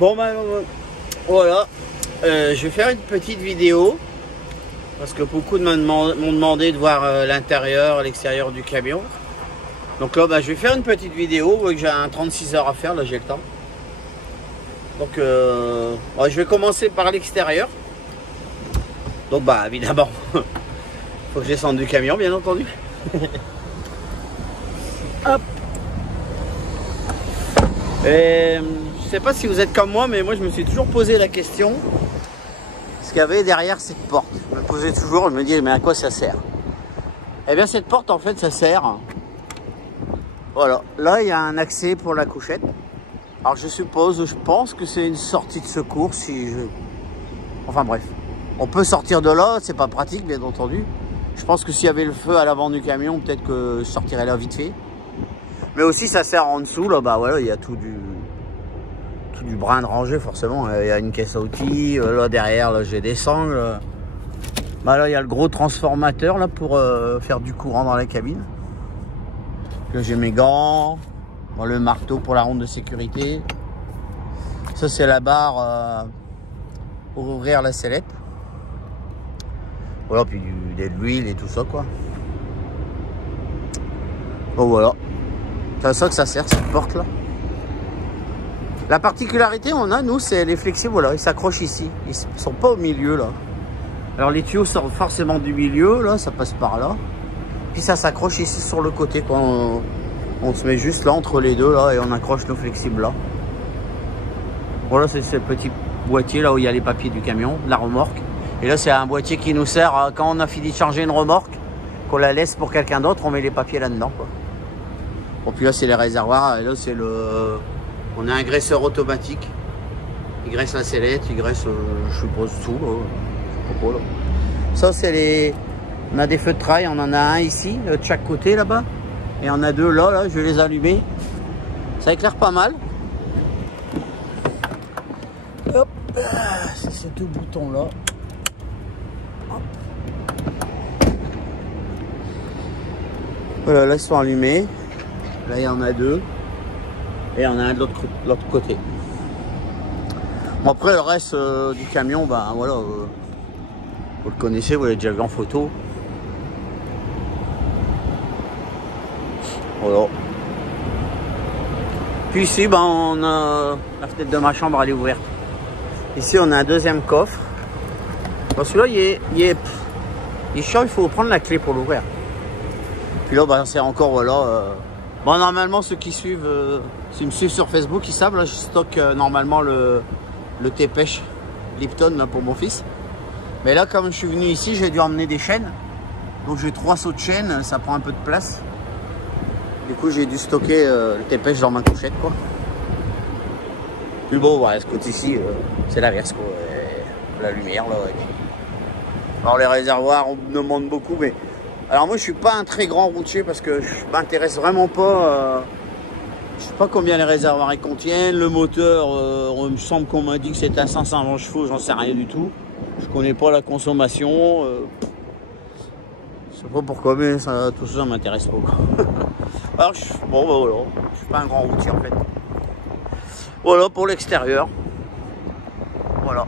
Bon bah voilà, je vais faire une petite vidéo parce que beaucoup m'ont demandé de voir l'intérieur, l'extérieur du camion. Donc là bah, je vais faire une petite vidéo, vu que j'ai un 36 heures à faire, là j'ai le temps. Donc je vais commencer par l'extérieur. Donc bah évidemment, faut que je descende du camion bien entendu. Hop. Et je sais pas si vous êtes comme moi, mais moi je me suis toujours posé la question ce qu'il y avait derrière cette porte. Je me posais toujours, je me disais mais à quoi ça sert? Eh bien cette porte en fait ça sert. Voilà, là il y a un accès pour la couchette. Alors je pense que c'est une sortie de secours si je... Enfin bref. On peut sortir de là, c'est pas pratique bien entendu. Je pense que s'il y avait le feu à l'avant du camion, peut-être que je sortirais là vite fait. Mais aussi ça sert en dessous, là bah voilà, il y a tout du brin de rangée forcément. Il y a une caisse à outils, là derrière là j'ai des sangles. Bah là il y a le gros transformateur là pour faire du courant dans la cabine. Là j'ai mes gants, bon, le marteau pour la ronde de sécurité. Ça c'est la barre pour ouvrir la sellette. Voilà, puis de l'huile et tout ça quoi. Bon voilà. C'est à ça que ça sert cette porte là. La particularité on a nous c'est les flexibles, voilà, ils s'accrochent ici. Ils sont pas au milieu là. Alors les tuyaux sortent forcément du milieu là, ça passe par là. Puis ça s'accroche ici sur le côté quoi. On se met juste là entre les deux là et on accroche nos flexibles là. Voilà, c'est ce petit boîtier là où il y a les papiers du camion, de la remorque. Et là c'est un boîtier qui nous sert quand on a fini de changer une remorque, qu'on la laisse pour quelqu'un d'autre, on met les papiers là-dedans quoi. Bon puis là c'est les réservoirs, et là c'est le... On a un graisseur automatique. Il graisse la sellette, il graisse, je suppose tout là. Je sais pas, là. Ça c'est les... On a des feux de trail, on en a un ici, de chaque côté là-bas. Et on a deux là, je vais les allumer. Ça éclaire pas mal. Hop, c'est ces deux boutons là. Voilà, là ils sont allumés. Là il y en a deux. Et il y en a un de l'autre côté. Bon après le reste du camion, ben voilà, vous le connaissez, vous l'avez déjà vu en photo. Voilà. Puis ici, ben, on a la fenêtre de ma chambre, elle est ouverte. Ici on a un deuxième coffre. Bon, celui-là il est chiant, il faut prendre la clé pour l'ouvrir. Puis là ben, c'est encore voilà. Bon normalement ceux qui suivent, s'ils me suivent sur Facebook, ils savent, là je stocke normalement le thé pêche Lipton là, pour mon fils. Mais là comme je suis venu ici, j'ai dû emmener des chaînes. Donc j'ai 3 sauts de chaîne, ça prend un peu de place. Du coup j'ai dû stocker le thé pêche dans ma couchette quoi. Puis bon voilà, ce côté-ci c'est l'inverse quoi. La lumière là. Ouais. Alors les réservoirs on me demande beaucoup, mais alors moi je suis pas un très grand routier parce que je m'intéresse vraiment pas. Je sais pas combien les réservoirs ils contiennent. Le moteur, il me semble qu'on m'a dit que c'était à 520 chevaux, j'en sais rien du tout. Je connais pas la consommation. Je sais pas pourquoi, mais ça, tout ça m'intéresse pas. Alors bon bah voilà, je suis pas un grand routier en fait. Voilà pour l'extérieur. Voilà.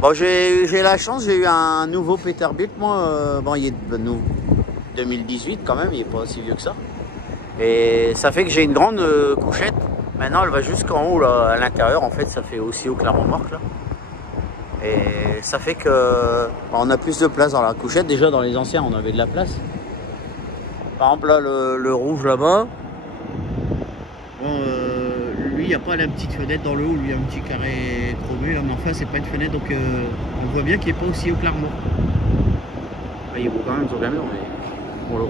Bon, j'ai la chance, j'ai eu un nouveau Peterbilt, moi, bon il est de 2018 quand même, il est pas aussi vieux que ça. Et ça fait que j'ai une grande couchette, maintenant elle va jusqu'en haut là, à l'intérieur en fait, ça fait aussi haut que la remorque là. Et ça fait que on a plus de place dans la couchette, déjà dans les anciens on avait de la place. Par exemple là le rouge là-bas, lui il n'y a pas la petite fenêtre dans le haut, lui il y a un petit carré chromé là, mais enfin c'est pas une fenêtre donc on voit bien qu'il n'est pas aussi haut que la remorque. Là, il est beau quand même son camion, mais voilà.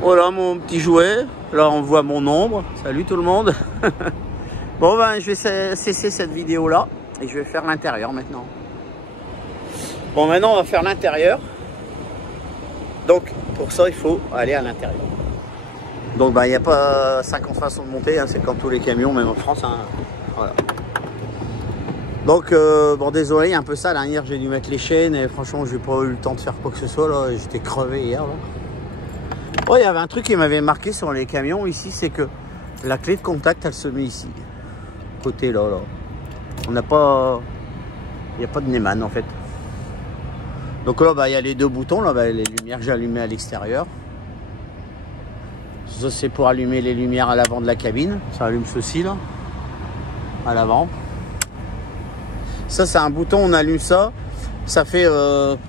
Voilà mon petit jouet, là on voit mon ombre, salut tout le monde. Bon ben je vais cesser cette vidéo là et je vais faire l'intérieur maintenant. Bon maintenant on va faire l'intérieur. Donc pour ça il faut aller à l'intérieur. Donc ben il n'y a pas 50 façons de monter, hein, c'est comme tous les camions, même en France. Hein. Voilà. Donc bon désolé, il est un peu sale, hein. Hier j'ai dû mettre les chaînes et franchement j'ai pas eu le temps de faire quoi que ce soit là, j'étais crevé hier là. Oh, il y avait un truc qui m'avait marqué sur les camions ici, c'est que La clé de contact, elle se met ici. Côté là. On n'a pas... Il n'y a pas de Neumann en fait. Donc là, bah, il y a les deux boutons, là, bah, les lumières que j'ai allumées à l'extérieur. Ça, c'est pour allumer les lumières à l'avant de la cabine. Ça allume ceci, là, à l'avant. Ça, c'est un bouton, on allume ça. Ça fait,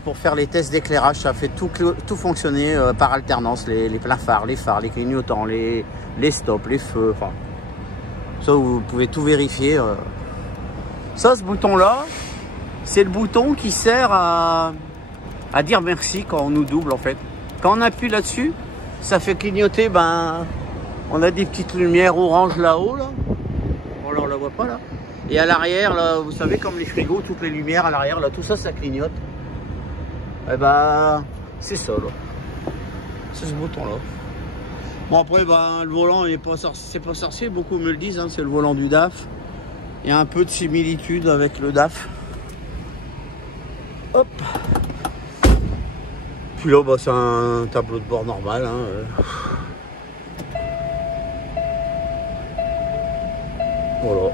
pour faire les tests d'éclairage, ça fait tout fonctionner par alternance. Les pleins phares, les clignotants, les stops, les feux. Enfin, ça, vous pouvez tout vérifier. Ça, ce bouton-là, c'est le bouton qui sert à dire merci quand on nous double en fait. Quand on appuie là-dessus, ça fait clignoter, ben, on a des petites lumières orange là-haut, là. Bon, là, on la voit pas là. Et à l'arrière, là, vous savez, comme les frigos, toutes les lumières à l'arrière, là, tout ça, ça clignote. Et ben, c'est ça, là. C'est ce bouton-là. Bon, après, ben, le volant, c'est pas sorcier, beaucoup me le disent, hein, c'est le volant du DAF. Il y a un peu de similitude avec le DAF. Hop. Puis là, bah, c'est un tableau de bord normal. Hein. Voilà.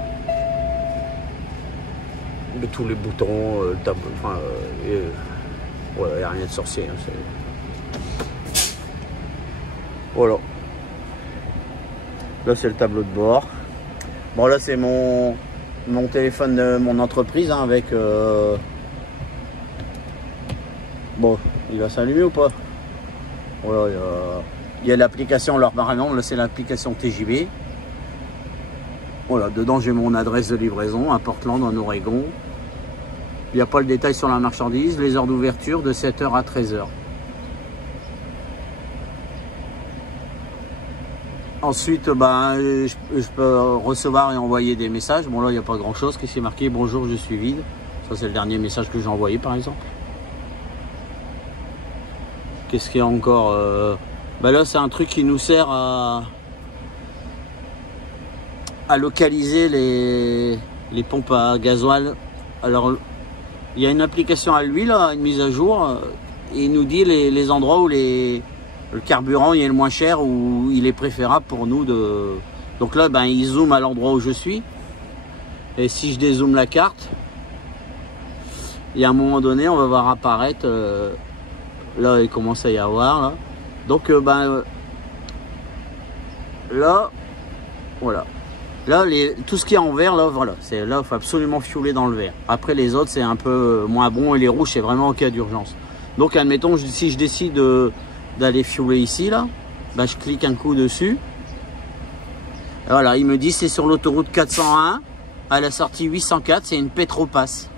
De tous les boutons, le tableau. Enfin, voilà, il n'y a rien de sorcier. Hein, voilà. Là, c'est le tableau de bord. Bon, là, c'est mon téléphone de mon entreprise hein, avec. Bon, il va s'allumer ou pas? Voilà, il y a l'application, alors normalement, là c'est l'application TJB. Voilà, dedans j'ai mon adresse de livraison à Portland en Oregon. Il n'y a pas le détail sur la marchandise, les heures d'ouverture de 7 h à 13 h. Ensuite, ben, je peux recevoir et envoyer des messages. Bon là, il n'y a pas grand chose. Qu'est-ce qui est marqué? Bonjour, je suis vide. Ça, c'est le dernier message que j'ai envoyé par exemple. Qu'est-ce qu'il y a encore ben là, c'est un truc qui nous sert à localiser les pompes à gasoil. Alors, il y a une application à lui, là, une mise à jour, et il nous dit les endroits où le carburant il est le moins cher, où il est préférable pour nous de... Donc là, ben, il zoome à l'endroit où je suis. Et si je dézoome la carte, et à un moment donné, on va voir apparaître... là, il commence à y avoir, là. Donc, ben... là, voilà. Là, tout ce qui est en vert, là, voilà. Là, il faut absolument fiouler dans le vert. Après, les autres, c'est un peu moins bon. Et les rouges, c'est vraiment en cas d'urgence. Donc, admettons, si je décide d'aller fiouler ici, là, ben, je clique un coup dessus. Et voilà, il me dit c'est sur l'autoroute 401, à la sortie 804, c'est une Petropass.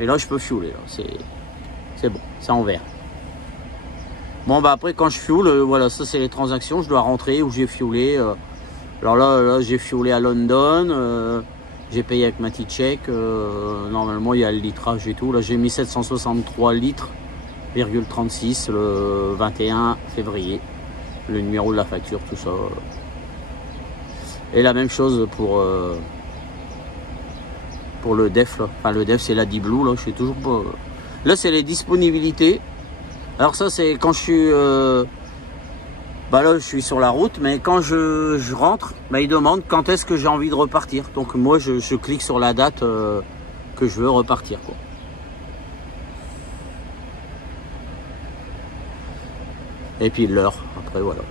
Et là, je peux fiouler. C'est bon, c'est en vert. Bon, bah après, quand je fioule, voilà, ça, c'est les transactions. Je dois rentrer où j'ai fiolé. Alors là j'ai fiolé à London. J'ai payé avec ma petite chèque. Normalement, il y a le litrage et tout. Là, j'ai mis 763 litres, 36 le 21 février. Le numéro de la facture, tout ça. Et la même chose pour le DEF. Là. Enfin, le DEF, c'est la D-Blue. Là, je sais toujours pas. Là, c'est les disponibilités. Alors ça, c'est quand je suis... bah là, je suis sur la route, mais quand je rentre, bah, il demande quand est-ce que j'ai envie de repartir. Donc moi, je clique sur la date que je veux repartir, quoi. Et puis l'heure, après, voilà.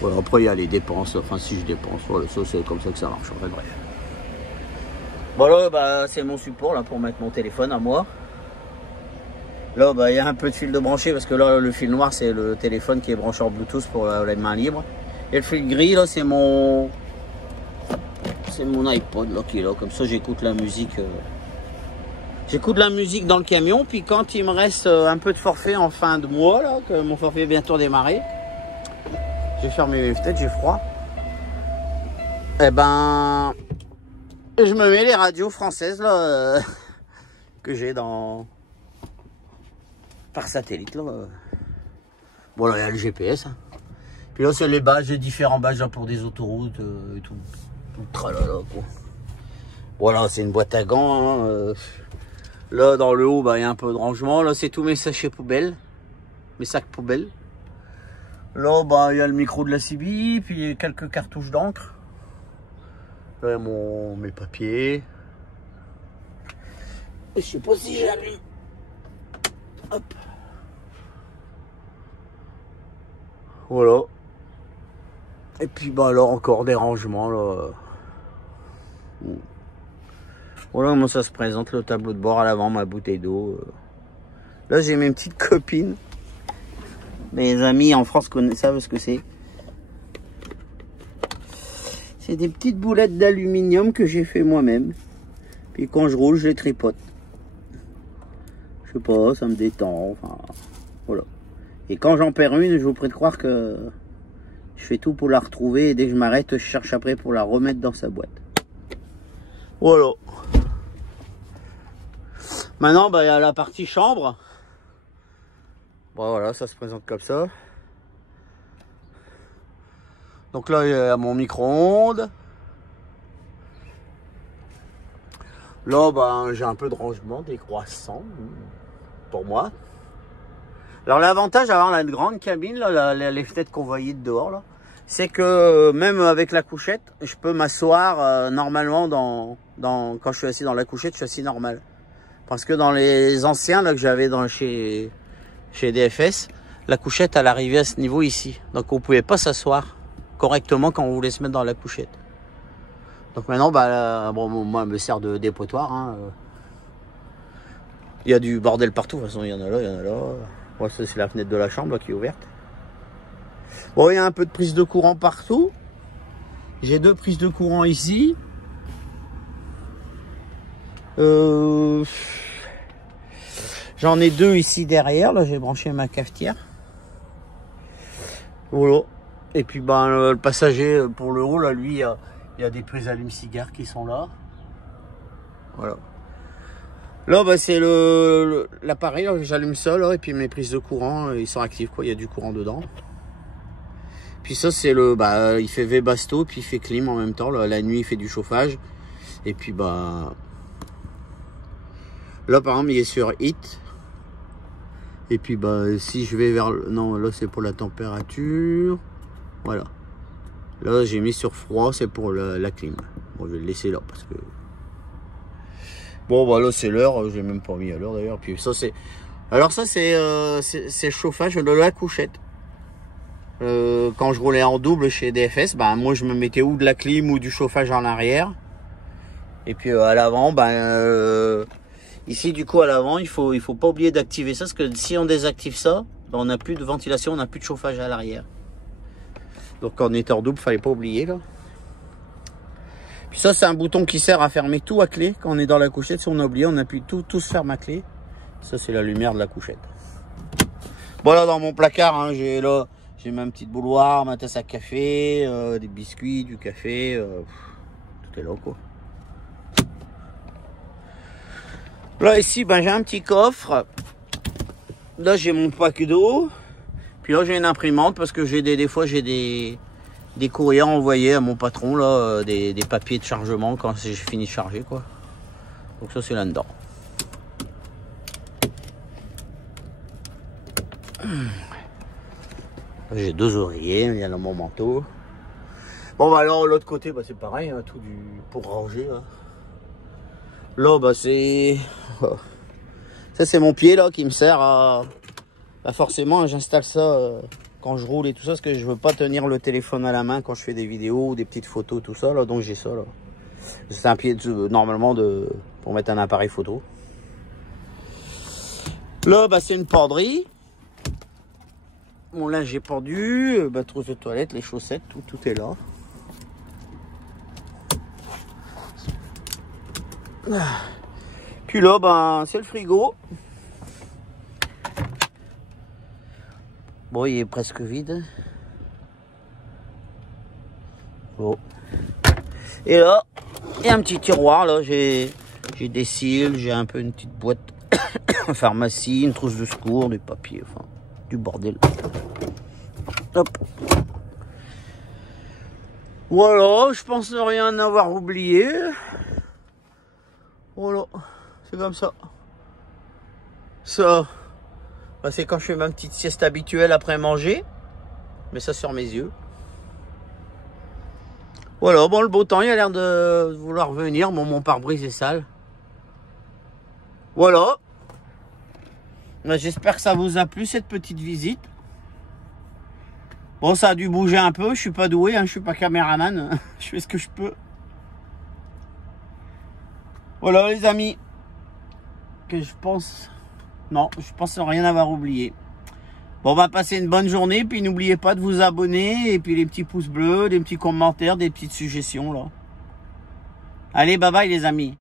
Voilà, après, il y a les dépenses. Enfin, si je dépense, voilà, ça, c'est comme ça que ça marche. Bref. Voilà, bah, c'est mon support là pour mettre mon téléphone à moi. Là, bah, il y a un peu de fil de branché parce que là, le fil noir, c'est le téléphone qui est branché en Bluetooth pour les mains libres. Et le fil gris, là, c'est mon iPod là, qui est là. Comme ça, j'écoute la musique. J'écoute la musique dans le camion. Puis quand il me reste un peu de forfait en fin de mois, là, que mon forfait est bientôt démarré, je vais fermer mes fenêtres, j'ai froid. Eh ben, je me mets les radios françaises là que j'ai par satellite là. Bon là il y a le GPS. Hein. Puis là c'est les badges, les différents badges là, pour des autoroutes et tout. Tout le tralala quoi. Voilà, c'est une boîte à gants. Hein. Là dans le haut, bah, il y a un peu de rangement. Là c'est tous mes sachets poubelles. Mes sacs poubelles. Là, bah, il y a le micro de la CB, puis quelques cartouches d'encre. Là, mes papiers. Je sais pas si j'allume. Hop. Voilà. Et puis, bah, alors, encore des rangements, là. Voilà comment ça se présente, le tableau de bord à l'avant, ma bouteille d'eau. Là, j'ai mes petites copines. Mes amis en France savent ce que c'est. C'est des petites boulettes d'aluminium que j'ai fait moi-même. Puis quand je roule, je les tripote. Je sais pas, ça me détend. Enfin, voilà. Et quand j'en perds une, je vous prie de croire que je fais tout pour la retrouver. Et dès que je m'arrête, je cherche après pour la remettre dans sa boîte. Voilà. Maintenant, bah, il y a la partie chambre. Bon, voilà, ça se présente comme ça. Donc là, il y a mon micro-ondes. Là, ben, j'ai un peu de rangement, des croissants, pour moi. Alors, l'avantage d'avoir la grande cabine, là, les fenêtres qu'on voyait de dehors, là, c'est que même avec la couchette, je peux m'asseoir normalement quand je suis assis dans la couchette, je suis assis normal. Parce que dans les anciens là, que j'avais chez DFS, la couchette, elle arrivait à ce niveau ici. Donc, on ne pouvait pas s'asseoir correctement quand on voulait se mettre dans la couchette. Donc maintenant, bah, bon, moi, elle me sert de dépotoir. Hein. Il y a du bordel partout. De toute façon, il y en a là, il y en a là. Bon, ça, c'est la fenêtre de la chambre là, qui est ouverte. Bon, il y a un peu de prise de courant partout. J'ai 2 prises de courant ici. J'en ai 2 ici derrière. Là, j'ai branché ma cafetière. Voilà. Et puis, ben, le passager pour le haut, là, lui, il y a des prises allume-cigare qui sont là. Voilà. Là, bah, c'est l'appareil. J'allume ça, là, et puis mes prises de courant, ils sont actifs, quoi. Il y a du courant dedans. Puis ça, c'est il fait Webasto, puis il fait clim en même temps. Là, la nuit, il fait du chauffage. Et puis, bah, là, par exemple, il est sur Hit. Et puis, bah, si je vais vers... Non, là, c'est pour la température. Voilà. Là, j'ai mis sur froid, c'est pour la clim. Bon, je vais le laisser là, parce que... Bon, bah, là, c'est l'heure. J'ai même pas mis à l'heure, d'ailleurs. Puis ça, c'est... Alors, ça, c'est le chauffage de la couchette. Quand je roulais en double chez DFS, bah, moi, je me mettais ou de la clim ou du chauffage en arrière. Et puis, à l'avant, bah... Ici, du coup, à l'avant, il faut pas oublier d'activer ça, parce que si on désactive ça, ben, on n'a plus de ventilation, on n'a plus de chauffage à l'arrière. Donc, quand on est en double, fallait pas oublier, là. Puis ça, c'est un bouton qui sert à fermer tout à clé. Quand on est dans la couchette, si on a oublié, on appuie tout se ferme à clé. Ça, c'est la lumière de la couchette. Bon, là, dans mon placard, hein, j'ai ma petite bouilloire, ma tasse à café, des biscuits, du café, tout est là, quoi. Là, ici, ben, j'ai un petit coffre. Là, j'ai mon pack d'eau. Puis là, j'ai une imprimante parce que des fois, j'ai des courriers envoyés à mon patron, là, des papiers de chargement quand j'ai fini de charger, quoi. Donc ça, c'est là-dedans. J'ai 2 oreillers, il y a là mon manteau. Bon, bah alors, l'autre côté, bah, c'est pareil, hein, tout pour ranger, là. Là, bah, c'est... Ça, c'est mon pied, là, qui me sert à... Bah, forcément, j'installe ça quand je roule et tout ça, parce que je veux pas tenir le téléphone à la main quand je fais des vidéos, des petites photos, tout ça, là. Donc, j'ai ça, là. C'est un pied, normalement, pour mettre un appareil photo. Là, bah, c'est une penderie. Mon linge est pendu, bah, trousse de toilette, les chaussettes, tout est là. Puis là, ben, c'est le frigo. Bon, il est presque vide. Bon. Et là, il y a un petit tiroir, là, j'ai des cils, j'ai un peu une petite boîte pharmacie, une trousse de secours, des papiers, enfin, du bordel. Hop. Voilà, je pense ne rien avoir oublié. Voilà, c'est comme ça. Ça, bah, c'est quand je fais ma petite sieste habituelle après manger. Je mets ça sur mes yeux. Voilà, bon, le beau temps, il a l'air de vouloir venir. Bon, mon pare-brise est sale. Voilà. J'espère que ça vous a plu, cette petite visite. Bon, ça a dû bouger un peu. Je suis pas doué, hein, je suis pas caméraman. Je fais ce que je peux. Voilà, les amis. Que je pense... Non, je pense rien avoir oublié. Bon, on va passer une bonne journée. Puis n'oubliez pas de vous abonner. Et puis les petits pouces bleus, des petits commentaires, des petites suggestions, là. Allez, bye bye, les amis.